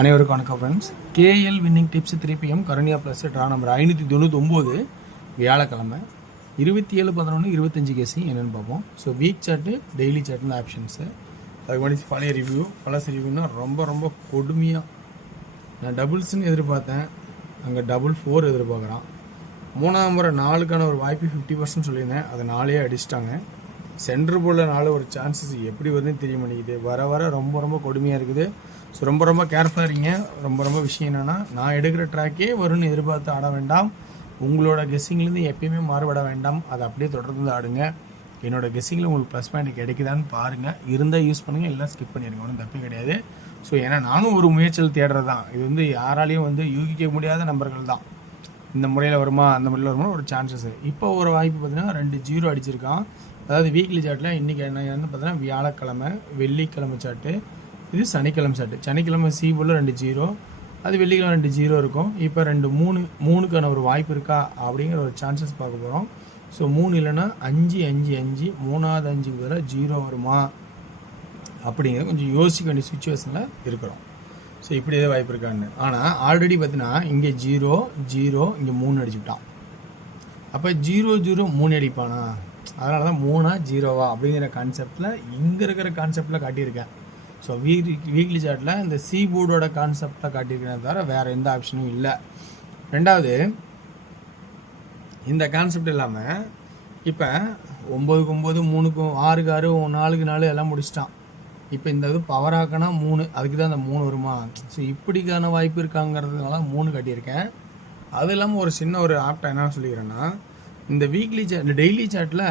அனைவருக்கும் வணக்கம் friends. KL winning tips 3 PM Karunya plus draw number 599 வியாழக்கிழமை 27/11 25 கேசி என்னென்னு பார்ப்போம். ஸோ வீக் சார்ட்டு டெய்லி சார்ட்னு ஆப்ஷன்ஸு. அதுக்கு முன்னாடி பழைய ரிவ்யூ ரிவ்யூனா ரொம்ப கொடுமையாக நான் டபுள்ஸ்ன்னு எதிர்பார்த்தேன், அங்கே 4 எதிர்பார்க்குறான். 3ஆம் முறை 4க்கான ஒரு வாய்ப்பு 50% சொல்லியிருந்தேன், அதை 4 அடிச்சிட்டாங்க. சென்டர் போர்டில் 4 ஒரு சான்சஸ் எப்படி வருதுன்னு தெரிய மாட்டேங்குது. வர ரொம்ப கொடுமையாக இருக்குது. ஸோ ரொம்ப கேர்ஃபுல்லாக இருங்க. ரொம்ப விஷயம் என்னென்னா, நான் எடுக்கிற ட்ராக்கே வரும்னு எதிர்பார்த்து ஆட வேண்டாம். உங்களோட கெஸ்ஸிங்லேருந்து எப்பயுமே மாறுபட வேண்டாம். அதை அப்படியே தொடர்ந்து ஆடுங்க. என்னோடய கெஸ்ஸிங்கில் உங்களுக்கு ப்ளஸ் பாயிண்ட் கிடைக்குதான்னு பாருங்கள். இருந்தால் யூஸ் பண்ணுங்கள், எல்லாம் ஸ்கிப் பண்ணிடுங்க, ஒன்றும் தப்பே கிடையாது. ஸோ ஏன்னா நானும் ஒரு முயற்சியில் தேடுறது தான். இது யாராலையும் யூகிக்க முடியாத நம்பர்கள் தான். இந்த முறையில் வருமா அந்த முறையில் வருமா ஒரு சான்சஸ். இப்போ ஒரு வாய்ப்பு பார்த்தீங்கன்னா 2 0 அடிச்சிருக்கான். அதாவது வீக்லி சார்ட்டில் இன்றைக்கி என்ன பார்த்தீங்கன்னா வியாழக்கிழமை வெள்ளிக்கிழமை சார்ட்டு, இது சனிக்கிழமை சார்ட்டு. சனிக்கிழமை சி போல் 2 0, அது வெள்ளிக்கிழமை 2 0 இருக்கும். இப்போ 2 3க்கான ஒரு வாய்ப்பு இருக்கா அப்படிங்கிற ஒரு சான்சஸ் பார்க்க போகிறோம். ஸோ 3 இல்லைன்னா 5 5 5 3வது 5 பதிலாக 0 வருமா அப்படிங்கிறத கொஞ்சம் யோசிக்க வேண்டிய சுச்சுவேஷனில் இருக்கிறோம். ஸோ இப்படி எதாவது வாய்ப்பு இருக்கான்னு. ஆனால் ஆல்ரெடி பார்த்தீங்கன்னா இங்கே 0 0 இங்கே 3 அடிச்சுட்டான். அப்போ 0 0 3 அடிப்பானா, அதனால தான் 3ஆ 0வா அப்படிங்கிற கான்செப்டில் இங்கே இருக்கிற கான்செப்டில் காட்டியிருக்கேன். ஸோ வீக்லி சார்ட்டில் இந்த சி போர்டோட கான்செப்டில் காட்டியிருக்கிறத தவிர வேறு எந்த ஆப்ஷனும் இல்லை. ரெண்டாவது, இந்த கான்செப்ட் இல்லாமல் இப்போ 9க்கு 9 3க்கு 6க்கு 6 4க்கு 4 எல்லாம் முடிச்சிட்டான். இப்போ இந்த இது பவர் ஆக்கினா 3, அதுக்கு தான் அந்த 3 வருமா. ஸோ இப்படிக்கான வாய்ப்பு இருக்காங்கிறதுனால 3 கட்டியிருக்கேன். அது இல்லாமல் ஒரு சின்ன ஒரு ஆப்டாக என்ன சொல்லிக்கிறேன்னா, இந்த வீக்லி சார்ட் இந்த டெய்லி சார்ட்டில்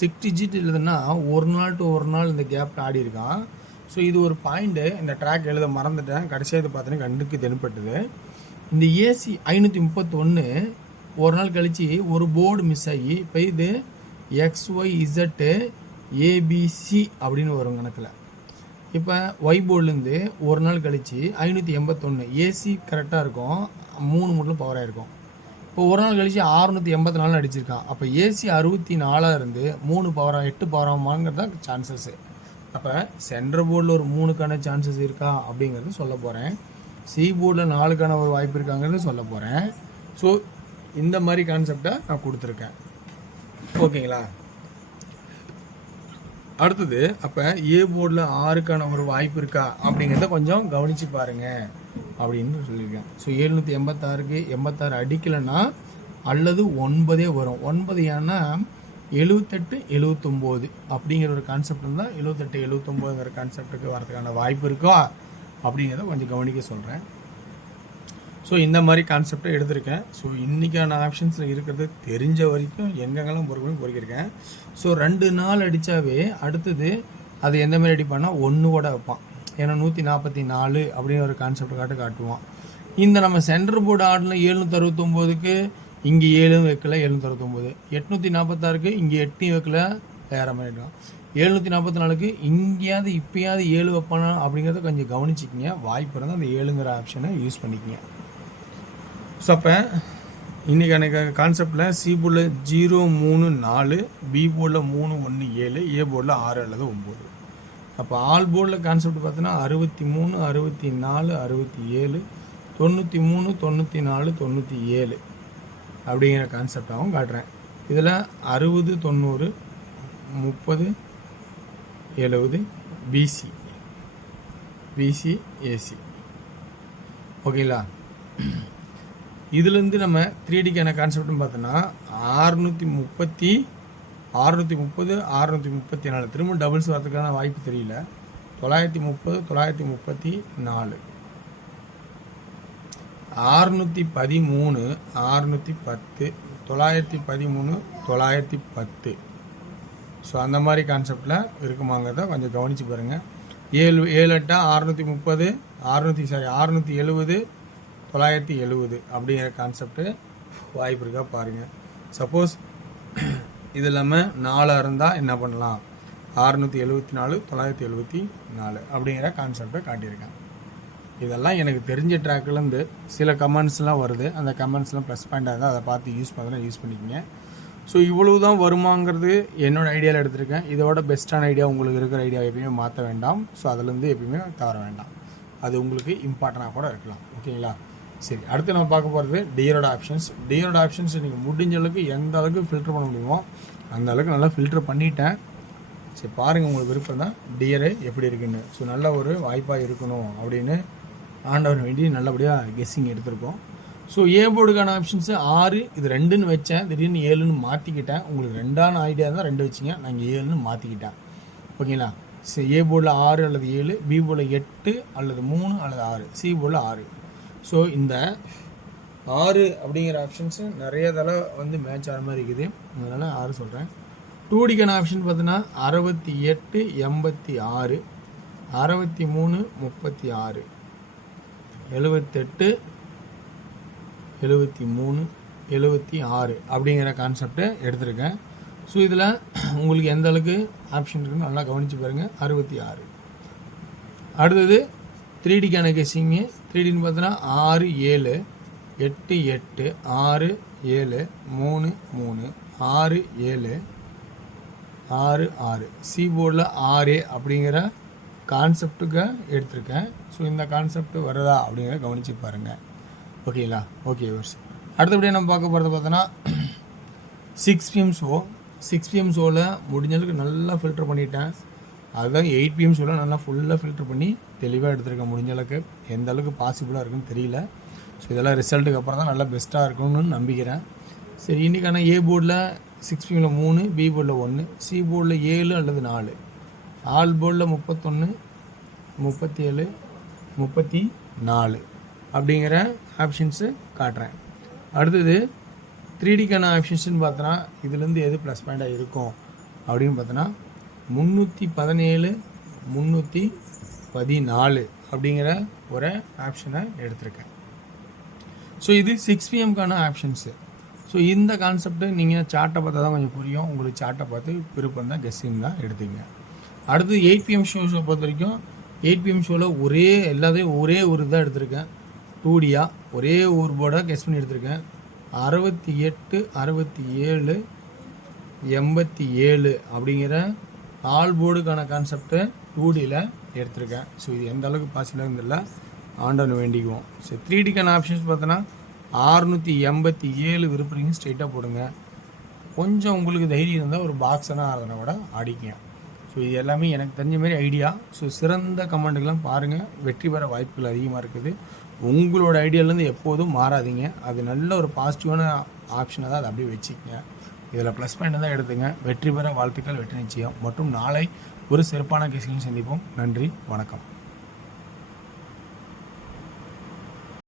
6 டிஜிட் எழுதுனா ஒரு நாள் டு ஒரு நாள் இந்த கேப் ஆடி இருக்கான். ஸோ இது ஒரு பாயிண்ட்டு. இந்த ட்ராக் எழுத மறந்துட்டேன், கடைசியாக இது பார்த்தீங்கன்னா கண்டுக்கு தென்பட்டது. இந்த ஏசி 531 ஒரு நாள் கழித்து ஒரு போர்டு மிஸ் ஆகி இப்போ இது XYZ ABC அப்படின்னு வரும் கணக்கில். இப்போ ஒய் போர்டுலேருந்து ஒரு நாள் கழித்து 581 ஏசி கரெக்டாக இருக்கும், 3 மட்டும் பவராக இருக்கும். இப்போ ஒரு நாள் கழித்து 684 அடிச்சிருக்கான். அப்போ ஏசி 64 இருந்து 3 பவராக 8 பவராமாங்கிறது தான் சான்சஸ்ஸு. அப்போ சென்டர் போர்டில் ஒரு 3க்கான சான்சஸ் இருக்கா அப்படிங்கிறது சொல்ல போகிறேன். சி போர்டில் 4க்கான ஒரு வாய்ப்பு இருக்காங்கிறது சொல்ல போகிறேன். ஸோ இந்த மாதிரி கான்செப்டை நான் கொடுத்துருக்கேன். ஓகேங்களா? அடுத்தது, அப்போ ஏ போர்டில் 6க்கான ஒரு வாய்ப்பு இருக்கா அப்படிங்கிறத கொஞ்சம் கவனித்து பாருங்கள் அப்படின்னு சொல்லியிருக்கேன். ஸோ 786க்கு 86 அடிக்கலைன்னா அல்லது 9 வரும். 9 ஏன்னா 78 79 அப்படிங்கிற ஒரு கான்செப்ட் இருந்தால் 78 79ங்கிற கான்செப்டுக்கு வரதுக்கான வாய்ப்பு இருக்கா அப்படிங்கிறத கொஞ்சம் கவனிக்க சொல்கிறேன். ஸோ இந்த மாதிரி கான்செப்டை எடுத்திருக்கேன். ஸோ இன்றைக்கான ஆப்ஷன்ஸில் இருக்கிறது தெரிஞ்ச வரைக்கும் எங்கெங்கெல்லாம் பொறுக்கிருக்கேன். ஸோ 2 நாள் அடித்தாவே அடுத்தது அது எந்த மாதிரி அடிப்பான்னா 1 கூட வைப்பான். ஏன்னா 144 அப்படின்னு ஒரு கான்செப்ட் காட்டுவான். இந்த நம்ம சென்டர் போர்டு ஆடில் 769க்கு இங்கே 7 வைக்கல, 769 846க்கு இங்கே 8 வைக்கல, வேறு மாதிரி இருக்கும். 744க்கு இங்கேயாவது இப்போயாவது 7 வைப்பானா அப்படிங்கிறத கொஞ்சம் கவனிச்சிக்கிங்க. வாய்ப்பு இருந்தால் அந்த 7ங்கிற ஆப்ஷனை யூஸ் பண்ணிக்கங்க. ஸோ அப்போ இன்றைக்கான கான்செப்டில் சி போர்டில் 0 3 4, பி போர்டில் 3 1 7, ஏ போர்டில் 6 அல்லது 9. அப்போ ஆல் போர்டில் கான்செப்ட் பார்த்தீங்கன்னா 63 64 67 93 94 97 அப்படிங்கிற கான்செப்டாகவும் காட்டுறேன். இதில் 60 90 30 70 பிசி ஏசி. ஓகேங்களா? இதுலேருந்து நம்ம 3Dக்கான கான்செப்ட்னு பார்த்தோன்னா 630 634 திரும்ப டபுள்ஸ் வரதுக்கான வாய்ப்பு தெரியல. 930 934 613 610 913 910. ஸோ அந்த மாதிரி கான்செப்டில் இருக்குமாங்கிறத கொஞ்சம் கவனித்து பாருங்கள். 7 8 630 670 970 அப்படிங்கிற கான்செப்டு வாய்ப்பு இருக்கா பாருங்கள். சப்போஸ் இது இல்லாமல் 4 இருந்தால் என்ன பண்ணலாம், 674 974 அப்படிங்கிற கான்செப்டை காட்டியிருக்கேன். இதெல்லாம் எனக்கு தெரிஞ்ச ட்ராக்லேருந்து சில கமெண்ட்ஸ்லாம் வருது. அந்த கமெண்ட்ஸ்லாம் ப்ளஸ் பாயிண்டாக இருந்தால் அதை பார்த்து யூஸ் பண்ணிக்கோங்க. ஸோ இவ்வளவு தான் வருமாங்கிறது என்னோடய ஐடியாவில் எடுத்திருக்கேன். இதோட பெஸ்ட்டான ஐடியா உங்களுக்கு இருக்கிற ஐடியா எப்பயுமே மாற்ற வேண்டாம். ஸோ அதிலேருந்து எப்பயுமே தவற வேண்டாம். அது உங்களுக்கு இம்பார்ட்டண்டாக கூட இருக்கலாம். ஓகேங்களா? சரி, அடுத்து நம்ம பார்க்க போகிறது டியரோட ஆப்ஷன்ஸ். டியரோட ஆப்ஷன்ஸ் நீங்கள் முடிஞ்ச அளவுக்கு எந்த அளவுக்கு ஃபில்டர் பண்ண முடியுமோ அந்த அளவுக்கு நல்லா ஃபில்டர் பண்ணிட்டேன். சரி, பாருங்கள், உங்களுக்கு விருப்பம் தான் டியரு எப்படி இருக்குன்னு. ஸோ நல்ல ஒரு வாய்ப்பாக இருக்கணும் அப்படின்னு ஆண்டவர் வேண்டி நல்லபடியாக கெஸ்ஸிங் எடுத்திருக்கோம். ஸோ ஏ போர்டுக்கான ஆப்ஷன்ஸு 6, இது 2ன்னு வச்சேன், திடீர்னு 7ன்னு மாற்றிக்கிட்டேன். உங்களுக்கு 2ஆன ஐடியா தான் 2 வச்சிங்க, நான் இங்கே 7ன்னு மாற்றிக்கிட்டேன். ஓகேங்களா? ஏ போர்டில் 6 அல்லது 7, பி போர்டில் 8 அல்லது 3 அல்லது 6, சி போர்டில் 6. ஸோ இந்த 6 அப்படிங்கிற ஆப்ஷன்ஸு நிறைய தடவை வந்து மேட்ச் ஆகிற மாதிரி இருக்குது, அதனால் 6 சொல்கிறேன். 2டிக்கான ஆப்ஷன் பார்த்தீங்கன்னா 68, 86, 63, 36, 78, 73, 76 அப்படிங்கிற கான்செப்டை எடுத்திருக்கேன். ஸோ இதில் உங்களுக்கு எந்த அளவுக்கு ஆப்ஷன் இருக்குன்னு நல்லா கவனித்து பாருங்கள். 66. அடுத்தது 3டிக்கான கெஸ்ஸிங்கு. 3டின்னு பார்த்தோன்னா 6, 7, 8, 8, 6, 7, 3, 3, 6, 7, 6, 6, சி போர்டில் 6 அப்படிங்கிற கான்செப்டுக்கு எடுத்திருக்கேன். ஸோ இந்த கான்செப்ட் வருதா அப்படிங்கிற கவனித்து பாருங்கள். ஓகேங்களா? ஓகே வர்ஸ். அடுத்தபடியாக நம்ம பார்க்க போகிறது பார்த்தோன்னா 6 PM ஷோ. 6 PM ஷோவில் முடிஞ்சளவுக்கு நல்லா ஃபில்டர் பண்ணிட்டேன். அதுதான் 8 PM ஷோவில் நல்லா ஃபுல்லாக ஃபில்டர் பண்ணி தெளிவாக எடுத்துருக்கேன். முடிஞ்சளவுக்கு எந்த அளவுக்கு பாசிபிளாக இருக்குன்னு தெரியல. ஸோ இதெல்லாம் ரிசல்ட்டுக்கு அப்புறம் தான் நல்லா பெஸ்ட்டாக இருக்கும்னு நம்பிக்கிறேன். சரி, இன்றைக்கான ஏ போர்டில் 6 PMல் 3, பி போர்டில் 1, சி போர்டில் 7 அல்லது 4, ஆல் போர்டில் 31, 37, 34 அப்படிங்கிற ஆப்ஷன்ஸு காட்டுறேன். அடுத்தது 3டிக்கான ஆப்ஷன்ஸ்னு பார்த்தோன்னா இதுலேருந்து எது ப்ளஸ் பாயிண்ட்டாக இருக்கும் அப்படின்னு பார்த்தோன்னா 317, 314 அப்படிங்கிற ஒரு ஆப்ஷனை எடுத்திருக்கேன். ஸோ இது 6 PMக்கான ஆப்ஷன்ஸு. ஸோ இந்த கான்செப்ட்டு நீங்கள் சார்ட்டை பார்த்தா தான் கொஞ்சம் புரியும். உங்களுக்கு சார்ட்டை பார்த்து விருப்பம் தான் கெஸ்ஸிங் தான் எடுத்துங்க. அடுத்து 8 PM ஷோஸை பொறுத்த வரைக்கும் 8 PM ஷோவில் எல்லாத்தையும் ஒரே ஒரு இதாக எடுத்திருக்கேன். 2டியா ஒரே ஒரு போர்டாக கெஸ் பண்ணி எடுத்திருக்கேன். 68, 67, 87 அப்படிங்கிற ஆல் போர்டுக்கான கான்செப்டை 2டியில் எடுத்திருக்கேன். ஸோ இது எந்த அளவுக்கு பாசிபிளாக இருந்தில்ல ஆண்டவன் வேண்டிக்குவோம். ஸோ 3டிக்கான ஆப்ஷன்ஸ் பார்த்தோன்னா 687 விருப்பறீங்க ஸ்ட்ரெயிட்டாக போடுங்க. கொஞ்சம் உங்களுக்கு தைரியம் இருந்தால் ஒரு பாக்ஸெல்லாம் ஆடுறதுனா கூட ஆடிக்கங்க. ஸோ இது எல்லாமே எனக்கு தெரிஞ்ச மாதிரி ஐடியா. ஸோ சிறந்த கமெண்ட்டுக்கெல்லாம் பாருங்கள், வெற்றி பெற வாய்ப்புகள் அதிகமாக இருக்குது. உங்களோட ஐடியாலேருந்து எப்போதும் மாறாதீங்க. அது நல்ல ஒரு பாசிட்டிவான ஆப்ஷனாக தான் அதை அப்படியே வச்சுக்கங்க. இதில் ப்ளஸ் பாயிண்ட் தான் எடுத்துங்க. வெற்றி பெற வாழ்த்துக்கள், வெற்றி நிச்சயம். மற்றும் நாளை ஒரு சிறப்பான கேசிலும் சந்திப்போம். நன்றி, வணக்கம்.